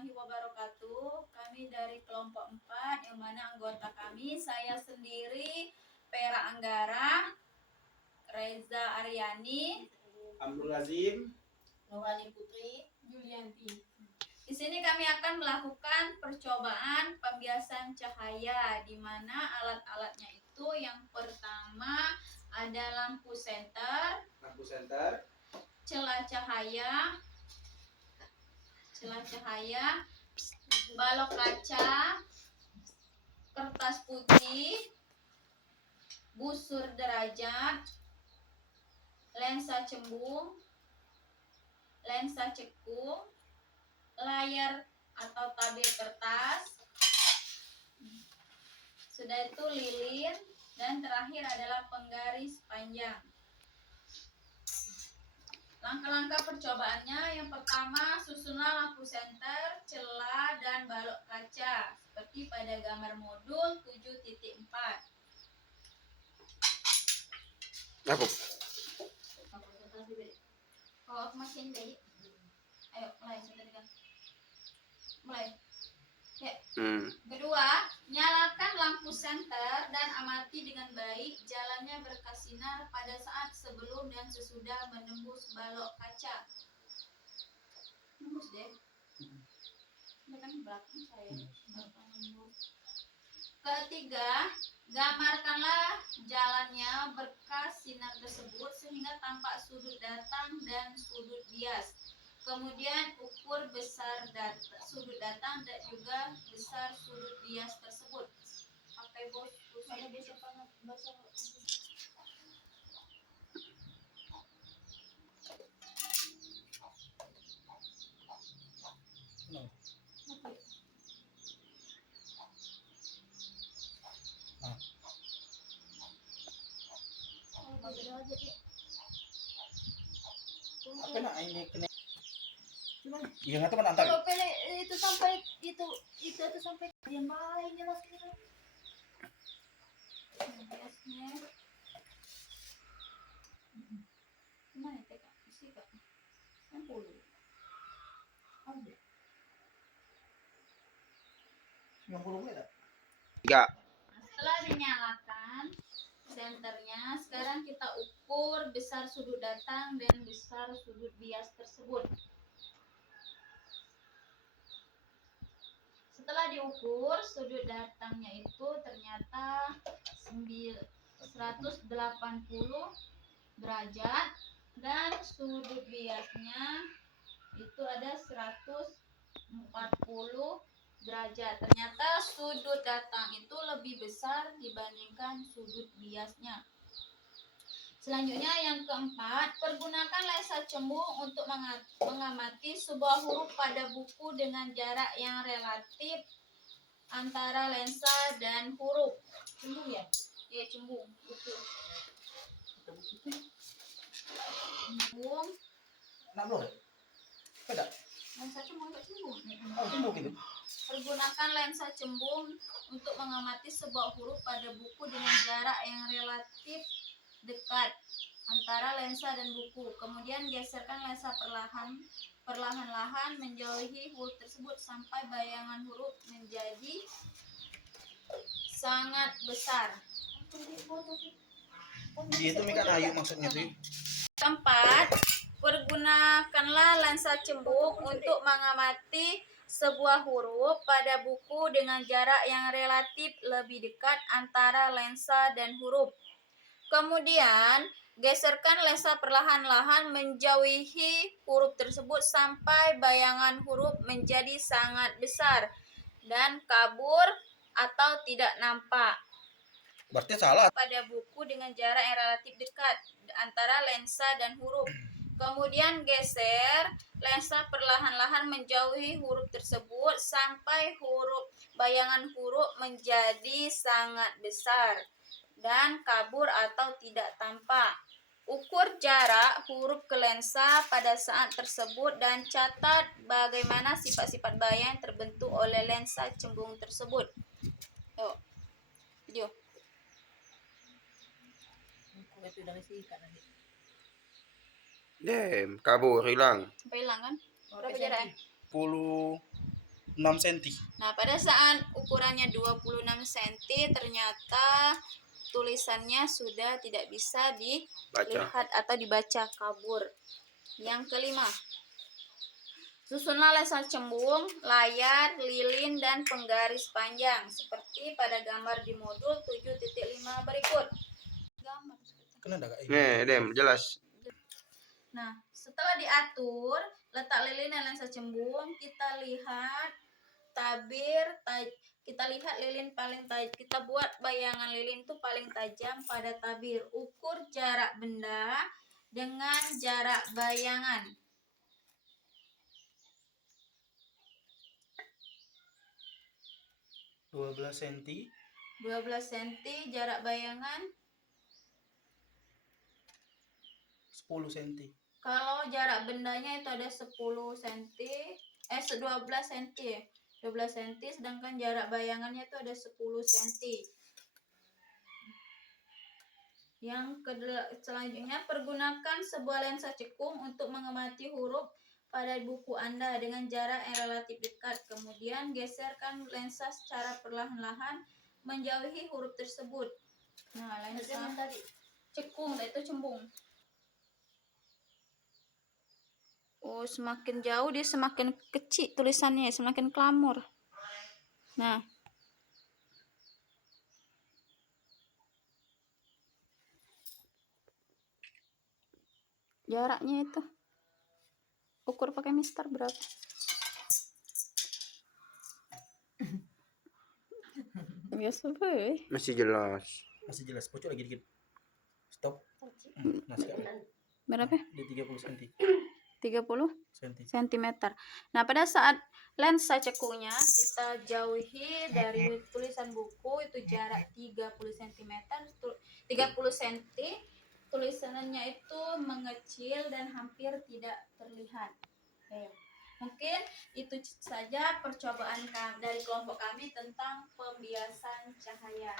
warahmatullahi wabarakatuh. Kami dari kelompok 4 yang mana anggota kami saya sendiri Pera Anggara, Reza Aryani, Amrul Azim, Nurani Putri, Julianti. Di sini kami akan melakukan percobaan pembiasan cahaya di mana alat-alatnya itu yang pertama ada lampu senter, celah cahaya, balok kaca, kertas putih, busur derajat, lensa cembung, lensa cekung, layar atau tabir kertas, sudah itu lilin, dan terakhir adalah penggaris panjang. Langkah-langkah percobaannya, yang pertama susunlah lampu senter, celah, dan balok kaca seperti pada gambar modul 7.4. Apa? Kalau makin baik, ayo mulai. Ya. Kedua, nyalakan lampu senter dan amati dengan baik jalannya berkasinar pada saat sebelum dan sesudah menembus balok kaca. Nembus deh. Ini kan belakang saya. Ketiga, gambarkanlah jalannya berkas sinar tersebut sehingga tampak sudut datang dan sudut bias. Kemudian ukur besar sudut datang dan juga besar sudut bias tersebut. Pakai bos, saya besok bahasa Apa nak ini kena? Iya nggak teman antar. Kalau pele itu sampai itu sampai yang lain jelas gitu. Biasnya. Mana teka? Isi kak. 60. Ada. 90 menit. 3. Setelah dinyalakan senternya, sekarang kita ukur besar sudut datang dan besar sudut bias tersebut. Setelah diukur, sudut datangnya itu ternyata 180 derajat dan sudut biasnya itu ada 140 derajat. Ternyata sudut datang itu lebih besar dibandingkan sudut biasnya. Selanjutnya yang keempat, pergunakan lensa cembung untuk mengamati sebuah huruf pada buku dengan jarak yang relatif antara lensa dan huruf. Cembung ya? Iya, cembung. Buku. Cembung. Nak belum? Ada. Lensa cembung enggak cembung? Oh, cembung gitu. Pergunakan lensa cembung untuk mengamati sebuah huruf pada buku dengan jarak yang relatif dekat antara lensa dan buku. Kemudian geserkan lensa perlahan-lahan menjauhi huruf tersebut sampai bayangan huruf menjadi sangat besar. Itu Mika Ayu maksudnya tuh. Keempat, pergunakanlah lensa cembung untuk mengamati sebuah huruf pada buku dengan jarak yang relatif lebih dekat antara lensa dan huruf. Kemudian, geserkan lensa perlahan-lahan menjauhi huruf tersebut sampai bayangan huruf menjadi sangat besar dan kabur atau tidak nampak. Berarti salah. Pada buku dengan jarak yang relatif dekat antara lensa dan huruf. Kemudian geser lensa perlahan-lahan menjauhi huruf tersebut sampai bayangan huruf menjadi sangat besar dan kabur atau tidak tampak. Ukur jarak huruf ke lensa pada saat tersebut dan catat bagaimana sifat-sifat bayang yang terbentuk oleh lensa cembung tersebut. Yuk, video. Kabur hilang. Sampai hilang kan? Berapa jaraknya? 10 cm. Nah, pada saat ukurannya 26 cm ternyata tulisannya sudah tidak bisa dilihat atau dibaca, kabur. Yang kelima, susunlah lensa cembung, layar, lilin, dan penggaris panjang seperti pada gambar di modul 7.5 berikut. Gambar. Kena enggak Kak? Nih, Dem, jelas. Nah, setelah diatur letak lilin dan lensa cembung, kita lihat kita lihat lilin paling tajam. Kita buat bayangan lilin itu paling tajam pada tabir. Ukur jarak benda dengan jarak bayangan. 12 cm. 12 cm jarak bayangan. 10 cm. Kalau jarak bendanya itu ada 10 cm, 12 cm. 12 cm, sedangkan jarak bayangannya itu ada 10 cm. Yang selanjutnya, pergunakan sebuah lensa cekung untuk mengamati huruf pada buku Anda dengan jarak yang relatif dekat. Kemudian geserkan lensa secara perlahan-lahan menjauhi huruf tersebut. Nah, lensa cekung itu cembung. Oh, semakin jauh dia semakin kecil tulisannya, semakin klamur. Nah, jaraknya itu ukur pakai mister berapa? Biasa be. Masih jelas. Masih jelas. Pojok lagi dikit. Stop. Nah, sekarang Berapa? di 30 cm. 30 cm. cm. Nah, pada saat lensa cekungnya kita jauhi dari tulisan buku itu jarak 30 cm. 30 cm tulisannya itu mengecil dan hampir tidak terlihat. Oke. Mungkin itu saja percobaan dari kelompok kami tentang pembiasan cahaya.